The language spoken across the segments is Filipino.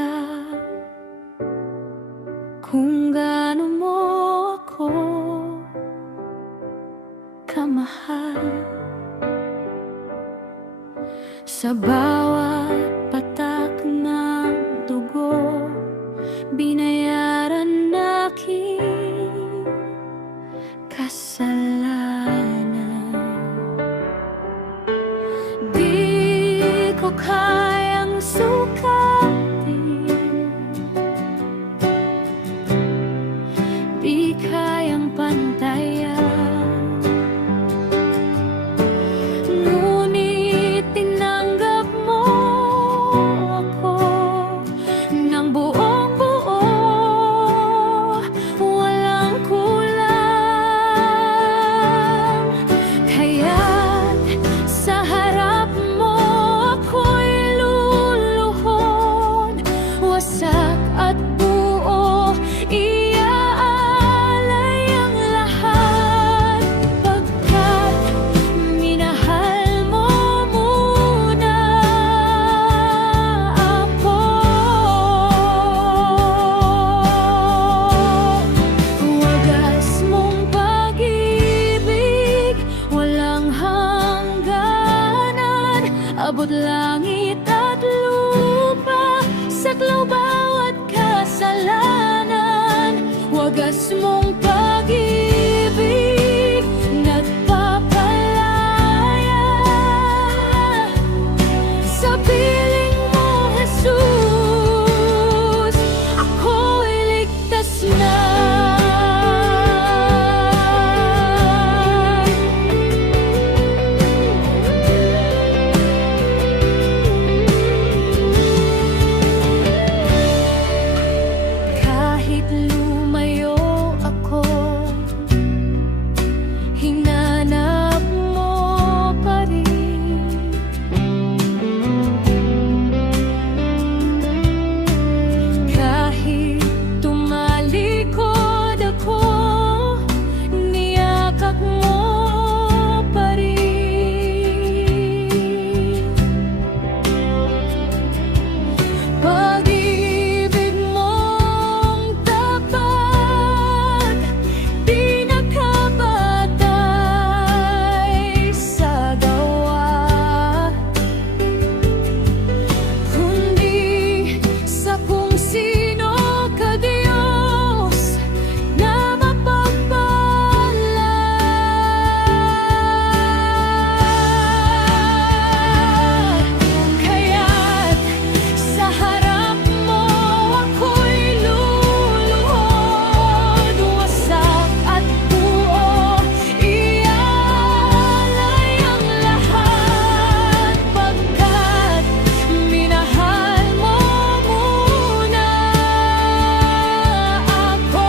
kita kung gaano mo ako kamahal. Sa bawat patak ng dugo, binayaran aking kasalanan. Di ko kayang sukatin, di kayang pantayan, ngunit tinanggap mo ako ng buong buo, walang kulang. Kaya't sa harap mo ako'y luluhod, wasak at buo, iaalay ang lahat, pagkat minahal mo muna ako. Wagas mong pag-ibig, walang hangganan, abot langit at lupa, saklaw bawat kasalanan. Wagas mong pag-ibig, nagpapalaya. Sa piling mo, Jesus, ako'y ligtas na. Kahit lumayo ako, hinanap mo pa rin. Kahit tumalikod ako, niyakap mo pa rin. Pag-ibig mong tapat, di nakabatay sa gawa, kundi sa kung sino ka, Diyos, na mapagpala. Kaya't sa harap mo ako'y luluhod, wasak at buo, iaalay ang lahat, pagkat minahal mo muna ako.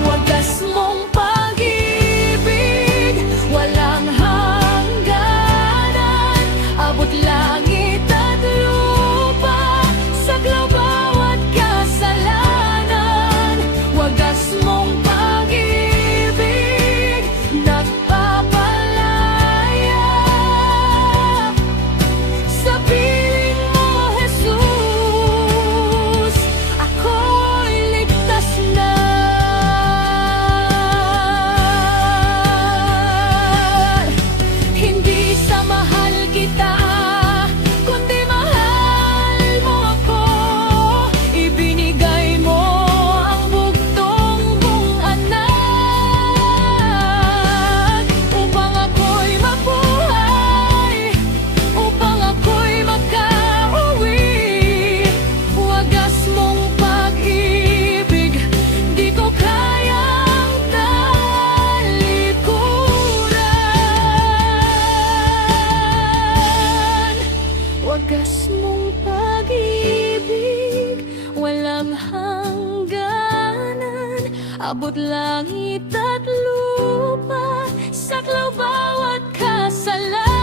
Wagas mong pag-ibig, walang hangganan, abot langit at lupa, saklaw bawat kasalanan. Wagas mong pag-ibig, nagpapalaya. Sa piling mo, Jesus, ako'y ligtas na. Hindi sa mahal kita, kundi mahal mo ako. Ibinigay mo ang bugtong mong anak, upang ako'y mabuhay, upang ako'y makauwi. Wagas mong pag-ibig, di ko kayang talikuran. Wagas mong pag-ibig, walang hangganan, abot langit at lupa, saklaw bawat kasalanan.